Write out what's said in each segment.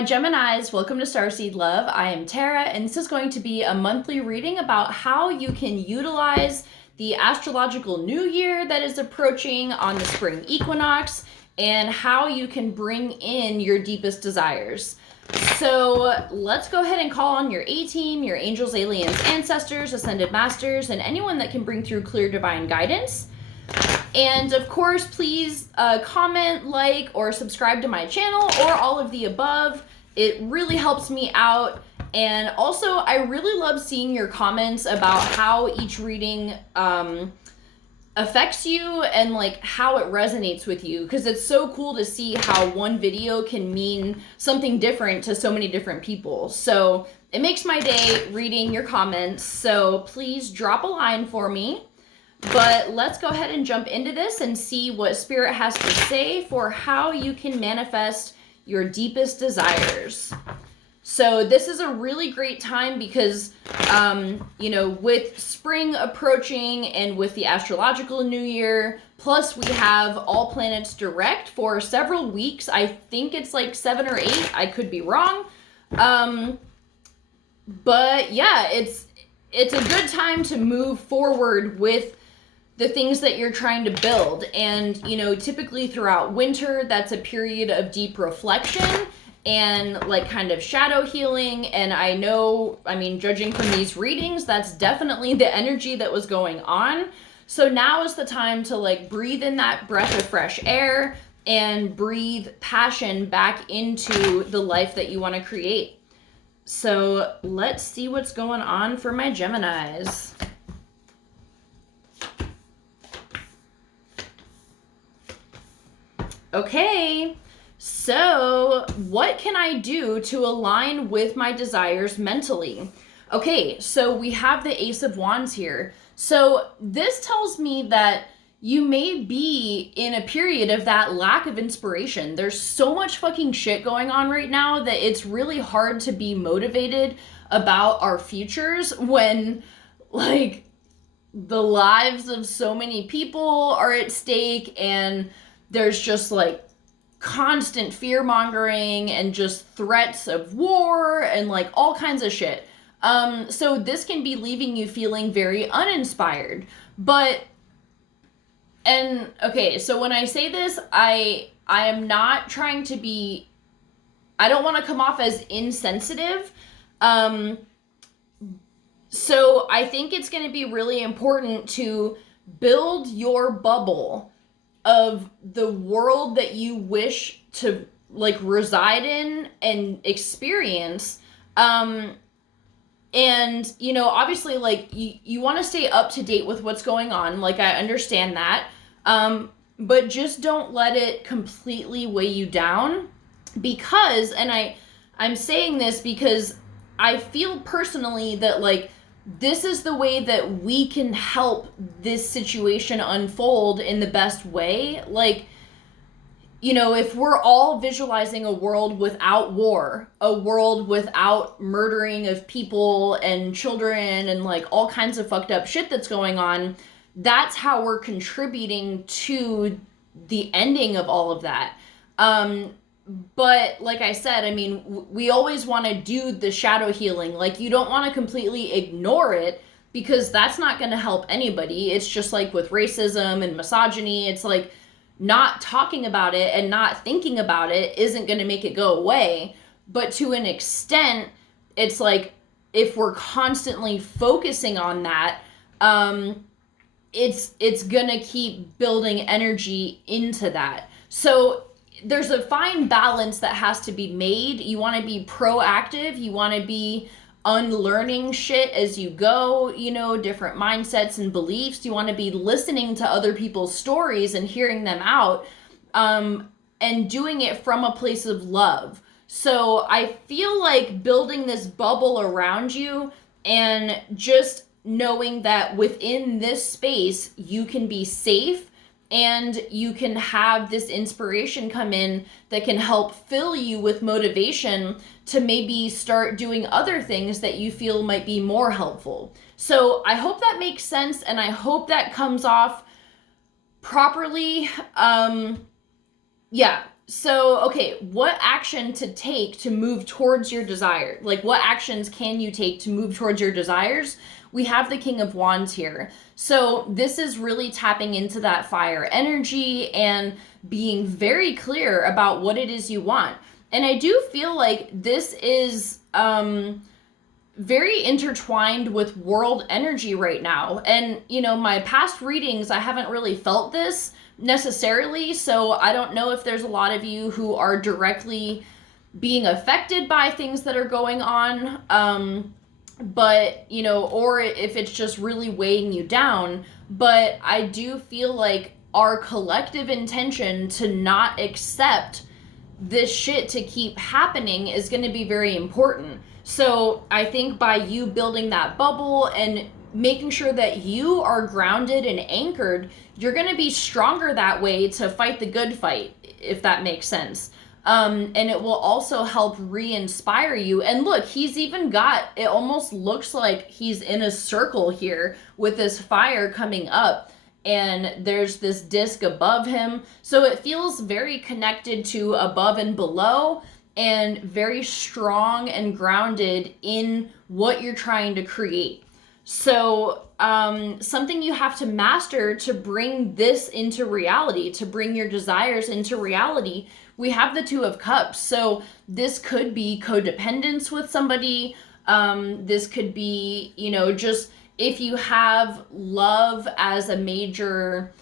my Geminis, welcome to Starseed Love. I am Tara, and this is going to be a monthly reading about how you can utilize the astrological new year that is approaching on the spring equinox, and how you can bring in your deepest desires. So let's go ahead and call on your A-team, your angels, aliens, ancestors, ascended masters, and anyone that can bring through clear divine guidance. And of course, please comment, like, or subscribe to my channel, or all of the above. It really helps me out. And also, I really love seeing your comments about how each reading affects you and like how it resonates with you, because it's so cool to see how one video can mean something different to so many different people. So it makes my day reading your comments. So please drop a line for me. But let's go ahead and jump into this and see what Spirit has to say for how you can manifest your deepest desires. So this is a really great time because, with spring approaching and with the astrological new year, plus we have all planets direct for several weeks. I think it's like 7 or 8. I could be wrong. But yeah, it's a good time to move forward with the things that you're trying to build. And, typically throughout winter, that's a period of deep reflection and like kind of shadow healing. And judging from these readings, that's definitely the energy that was going on. So now is the time to like breathe in that breath of fresh air and breathe passion back into the life that you want to create. So let's see what's going on for my Geminis. Okay, so what can I do to align with my desires mentally? Okay, so we have the Ace of Wands here. So this tells me that you may be in a period of that lack of inspiration. There's so much fucking shit going on right now that it's really hard to be motivated about our futures when, like, the lives of so many people are at stake, and there's just like constant fear mongering and just threats of war and like all kinds of shit. So this can be leaving you feeling very uninspired. So when I say this, I am not trying to be, I don't want to come off as insensitive. So I think it's going to be really important to build your bubble of the world that you wish to like reside in and experience. Obviously like you want to stay up to date with what's going on. Like I understand that. But just don't let it completely weigh you down, because, and I'm saying this because I feel personally that like this is the way that we can help this situation unfold in the best way. Like, if we're all visualizing a world without war, a world without murdering of people and children and like all kinds of fucked up shit that's going on, that's how we're contributing to the ending of all of that. But like I said, we always want to do the shadow healing. Like you don't want to completely ignore it, because that's not going to help anybody. It's just like with racism and misogyny. It's like not talking about it and not thinking about it isn't going to make it go away. But to an extent, it's like if we're constantly focusing on that, it's going to keep building energy into that. So there's a fine balance that has to be made. You want to be proactive. You want to be unlearning shit as you go, different mindsets and beliefs. You want to be listening to other people's stories and hearing them out, and doing it from a place of love. So I feel like building this bubble around you and just knowing that within this space you can be safe, and you can have this inspiration come in that can help fill you with motivation to maybe start doing other things that you feel might be more helpful. So I hope that makes sense, and I hope that comes off properly. So, okay, what action to take to move towards your desire? Like, what actions can you take to move towards your desires? We have the King of Wands here. So this is really tapping into that fire energy and being very clear about what it is you want. And I do feel like this is very intertwined with world energy right now. And, you know, my past readings, I haven't really felt this necessarily, so I don't know if there's a lot of you who are directly being affected by things that are going on, but, you know, or if it's just really weighing you down. But I do feel like our collective intention to not accept this shit to keep happening is going to be very important. So I think by you building that bubble and making sure that you are grounded and anchored, you're going to be stronger that way to fight the good fight, if that makes sense. And it will also help re-inspire you. And look, he's even got, it almost looks like he's in a circle here with this fire coming up, and there's this disc above him. So it feels very connected to above and below, and very strong and grounded in what you're trying to create. So something you have to master to bring this into reality, to bring your desires into reality. We have the Two of Cups. So this could be codependence with somebody. This could be, you know, just if you have love as a major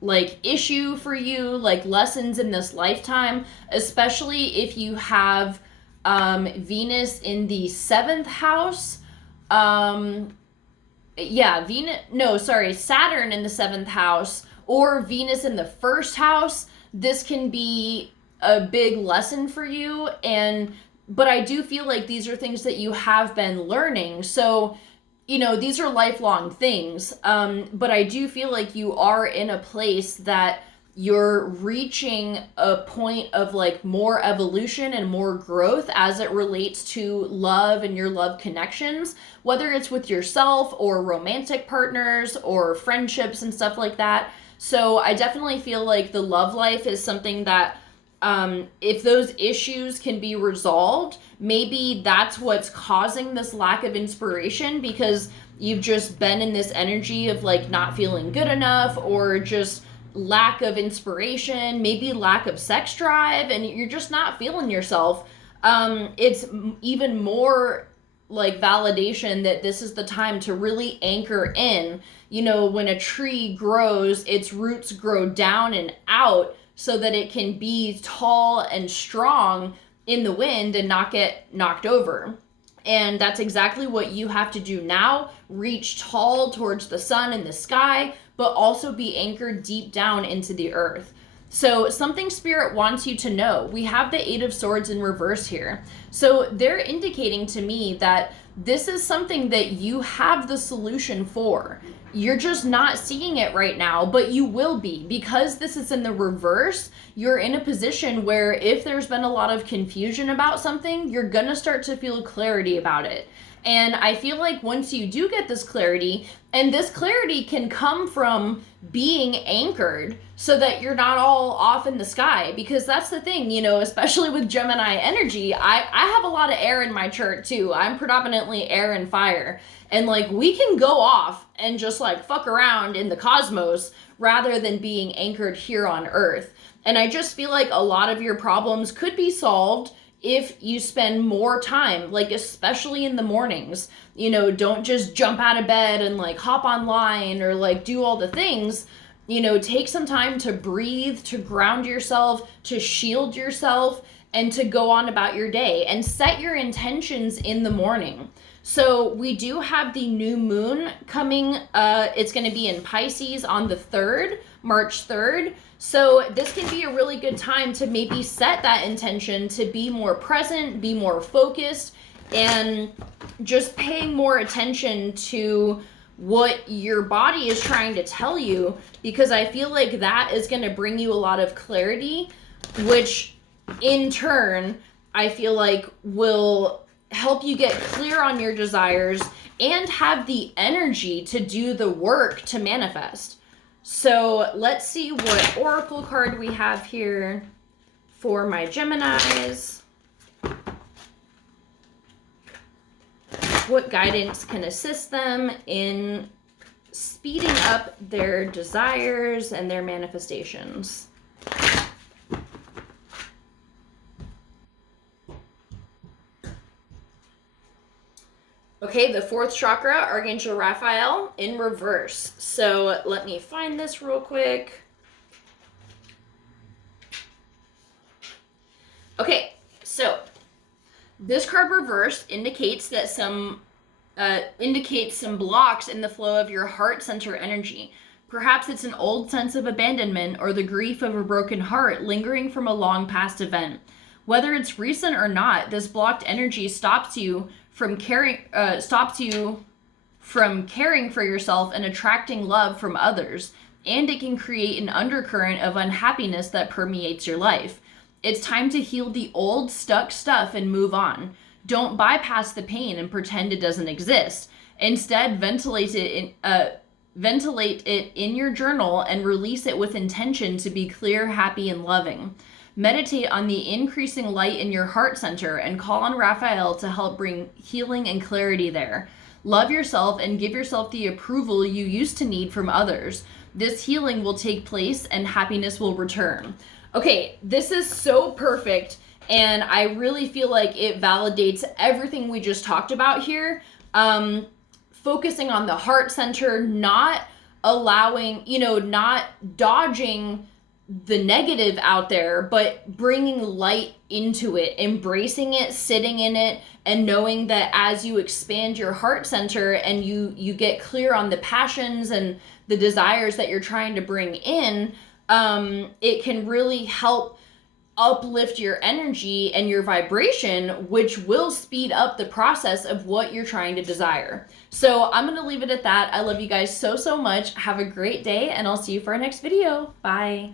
like issue for you, like lessons in this lifetime, especially if you have Venus in the 7th house. Saturn in the 7th house, or Venus in the 1st house. This can be a big lesson for you, but I do feel like these are things that you have been learning. So, you know, these are lifelong things, but I do feel like you are in a place that you're reaching a point of like more evolution and more growth as it relates to love and your love connections, whether it's with yourself or romantic partners or friendships and stuff like that. So I definitely feel like the love life is something that if those issues can be resolved, maybe that's what's causing this lack of inspiration, because you've just been in this energy of like not feeling good enough, or just lack of inspiration, maybe lack of sex drive, and you're just not feeling yourself. It's even more like validation that this is the time to really anchor in. You know, when a tree grows, its roots grow down and out so that it can be tall and strong in the wind and not get knocked over. And that's exactly what you have to do now. Reach tall towards the sun and the sky, but also be anchored deep down into the earth. So something Spirit wants you to know. We have the 8 of Swords in reverse here. So they're indicating to me that this is something that you have the solution for. You're just not seeing it right now, but you will be. Because this is in the reverse, you're in a position where if there's been a lot of confusion about something, you're gonna start to feel clarity about it. And I feel like once you do get this clarity, and this clarity can come from being anchored so that you're not all off in the sky, because that's the thing, you know, especially with Gemini energy, I have a lot of air in my chart too. I'm predominantly air and fire. And like we can go off and just like fuck around in the cosmos rather than being anchored here on Earth. And I just feel like a lot of your problems could be solved if you spend more time, like especially in the mornings. You know, don't just jump out of bed and like hop online or like do all the things. You know, take some time to breathe, to ground yourself, to shield yourself, and to go on about your day and set your intentions in the morning. So we do have the new moon coming. It's going to be in Pisces on the 3rd, March 3rd. So this can be a really good time to maybe set that intention to be more present, be more focused, and just paying more attention to what your body is trying to tell you, because I feel like that is going to bring you a lot of clarity, which in turn, I feel like will help you get clear on your desires and have the energy to do the work to manifest. So let's see what oracle card we have here for my Geminis. What guidance can assist them in speeding up their desires and their manifestations? Okay, the fourth chakra, Archangel Raphael, in reverse. So let me find this real quick. Okay, so this card reversed indicates that some blocks in the flow of your heart center energy. Perhaps it's an old sense of abandonment or the grief of a broken heart lingering from a long past event. Whether it's recent or not, this blocked energy stops you from caring for yourself and attracting love from others, and it can create an undercurrent of unhappiness that permeates your life. It's time to heal the old stuck stuff and move on. Don't bypass the pain and pretend it doesn't exist. Instead, ventilate it in your journal and release it with intention to be clear, happy, and loving. Meditate on the increasing light in your heart center and call on Raphael to help bring healing and clarity there. Love yourself and give yourself the approval you used to need from others. This healing will take place and happiness will return. Okay, this is so perfect, and I really feel like it validates everything we just talked about here. Focusing on the heart center, not allowing, not dodging the negative out there, but bringing light into it, embracing it, sitting in it, and knowing that as you expand your heart center and you get clear on the passions and the desires that you're trying to bring in, it can really help uplift your energy and your vibration, which will speed up the process of what you're trying to desire. So I'm going to leave it at that. I love you guys so much. Have a great day, and I'll see you for our next video. Bye.